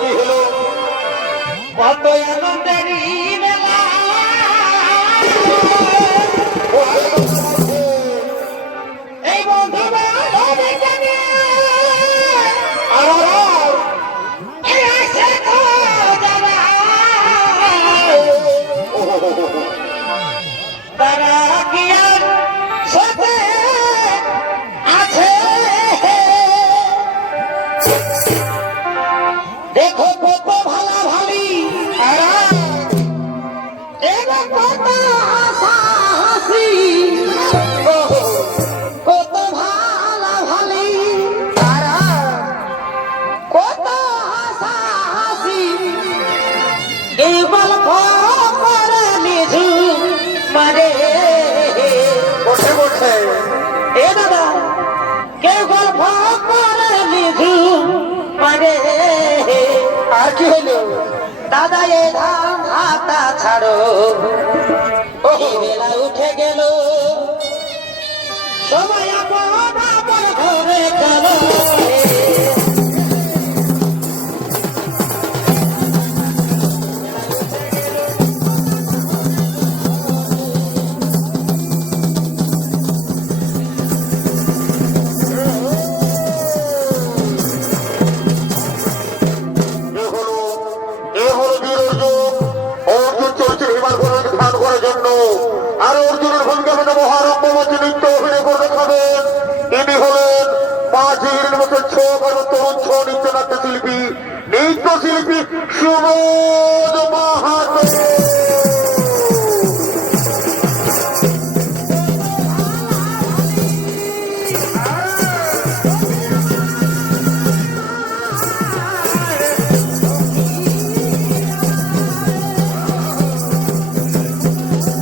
কি হলো কত আনন্দেরই মেলা এই বন্ধু তারা কি আর সাথে আছে দেখো কত ভালা ভালি এবং কত হাসা হাসি কত ভালা ভালি তারা কত হাসা হাসি এই গল্প করে নিঝু মানে বসে বসে এ দাদা কেউ গল্প করে নিঝু মানে আর কি হলো দাদা এ ধান হাতা ছাড়ো এই বেলা উঠে গেল সময় আপন আপন ঘরে গেল আর অর্জুনের ভূমিকা মহারম্ভবতী নৃত্য অভিনয় করে দেখাবেন। ইনি হলেন মাঝির মতো তরুণ নৃত্যনাট্য শিল্পী নৃত্যশিল্পী সুবোধ মাহাতো।